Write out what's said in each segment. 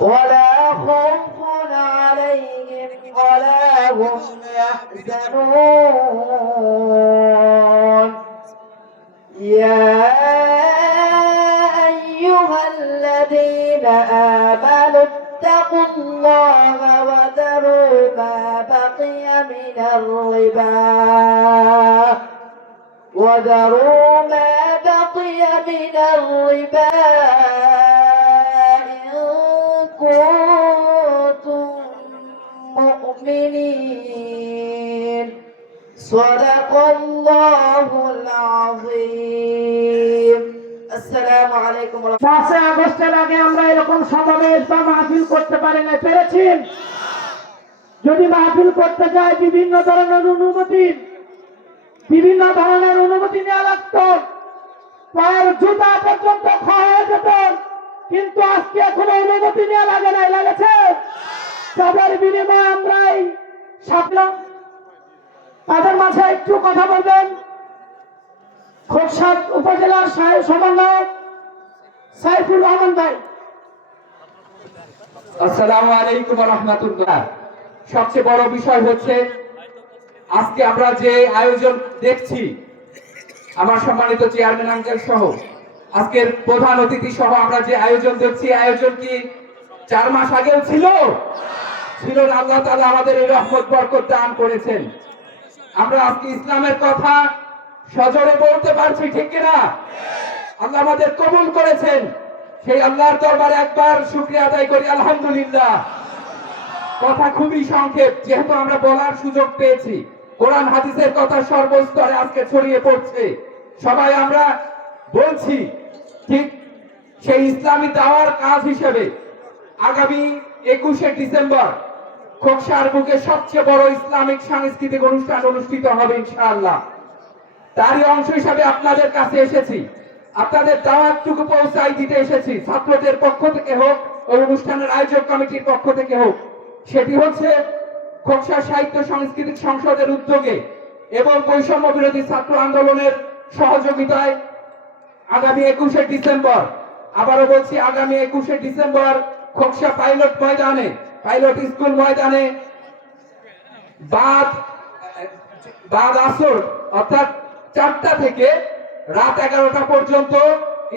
ولا خوف عليهم ولا هم يحزنون. يا أيها الذين آمنوا اتقوا الله وذروا ما بقي من الربا. وذروا ما بقي من الربا. صدق الله العظيم السلام عليكم ورحمة পাঁচই আগস্টের আগে আমরা এরকম সমাবেশ বা মাহফিল করতে পারি না পেরেছি যদি মাহফিল করতে যাই বিভিন্ন ধরনের অনুমতি বিভিন্ন ধরনের অনুমতি নেওয়া লাগত পায়ের জুতা পর্যন্ত ক্ষয় হয়ে যেত কিন্তু আজকে কোনো অনুমতি নেওয়া লাগে নাই লাগেছে তাদের বিনিময়ে আমরাই সাপলাম তাদের মাঝে একটু কথা বলবেন। খোকসাদ উপজেলার সমন্বয়ক সাইফুর রহমান ভাই। আসসালামু আলাইকুম রহমতুল্লাহ। সবচেয়ে বড় বিষয় হচ্ছে, আজকে আমরা যে আয়োজন দেখছি, আমার সম্মানিত চেয়ারম্যান আঙ্কেল সহ, আজকের প্রধান অতিথি সহ আমরা যে আয়োজন দেখছি আয়োজন কি চার মাস আগেও ছিল? ছিল আল্লাহ তাআলা আমাদের এই রহমত, বরকত দান করেছেন। আমরা আজকে ইসলামের কথা সজোরে বলতে পারছি, ঠিক কিনা? আল্লাহ আমাদের কবুল করেছেন। সেই আল্লাহর দরবারে একবার শুক্রিয়া আদায় করি, আলহামদুলিল্লাহ। কথা খুবই সংক্ষেপ, যেহেতু আমরা বলার সুযোগ পেয়েছি। কোরআন হাদিসের কথা সর্বস্তরে আজকে ছড়িয়ে পড়ছে। সবাই আমরা বলছি, ঠিক সেই ইসলামী দাওয়ার কাজ হিসেবে আগামী একুশে ডিসেম্বর খোকসার বুকে সবচেয়ে বড় ইসলামিক সাংস্কৃতিক অনুষ্ঠান অনুষ্ঠিত হবে ইনশাআল্লাহ। তারই অংশ হিসাবে আপনাদের কাছে এসেছি। আপনাদের দাওয়াতটুকু পৌঁছাই দিতে এসেছি। ছাত্রদের পক্ষ থেকে হোক ওই অনুষ্ঠানের আয়োজক কমিটির পক্ষ থেকে হোক, সেটি হচ্ছে খোকসা সাহিত্য সাংস্কৃতিক সংসদের উদ্যোগে এবং বৈষম্য বিরোধী ছাত্র আন্দোলনের সহযোগিতায় আগামী একুশে ডিসেম্বর। আবারও বলছি, আগামী একুশে ডিসেম্বর খোকসা পাইলট ময়দানে পাইলট স্কুল ময়দানে বাদ বাদ আসর, অর্থাৎ চারটা থেকে রাত এগারোটা পর্যন্ত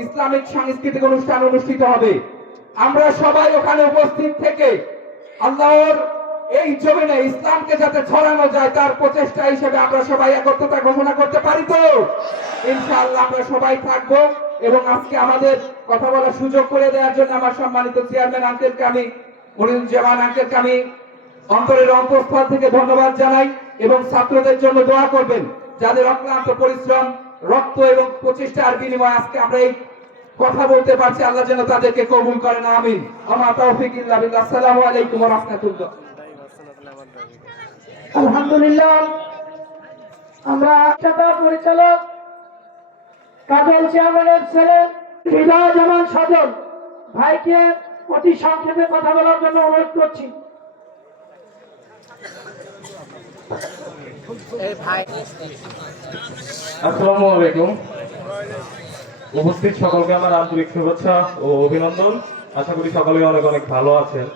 ইসলামিক সাংস্কৃতিক অনুষ্ঠান অনুষ্ঠিত হবে। আমরা সবাই ওখানে উপস্থিত থেকে আল্লাহর এই জমিনে ইসলামকে যাতে ছড়ানো যায়, তার প্রচেষ্টা হিসেবে আমরা সবাই একত্রতা ঘোষণা করতে পারি তো? ইনশাআল্লাহ আমরা সবাই থাকব এবং আজকে আমাদের কথা বলার সুযোগ করে দেওয়ার জন্য আমার সম্মানিত চেয়ারম্যান আঙ্কেলকে আমি আমি অন্তরের অন্তঃস্থল থেকে ধন্যবাদ জানাই এবং ছাত্রদের জন্য দোয়া করবেন যাদের অক্লান্ত পরিশ্রম, রক্ত এবং প্রচেষ্টার বিনিময়ে আজকে আমরা এই কথা বলতে পারছি। আল্লাহ যেন তাদেরকে কবুল করেন, আমিন। আমা তৌফিক আলাইকুম আলহামদুলিল্লাহ, আমরা পরিচালক চেয়ারম্যানের ছেলে ভাইকে অতি সংক্ষেপে কথা বলার জন্য অনুরোধ করছি। আসসালামু আলাইকুম। উপস্থিত সকলকে আমার আন্তরিক শুভেচ্ছা ও অভিনন্দন। আশা করি সকলে অনেক অনেক ভালো আছেন।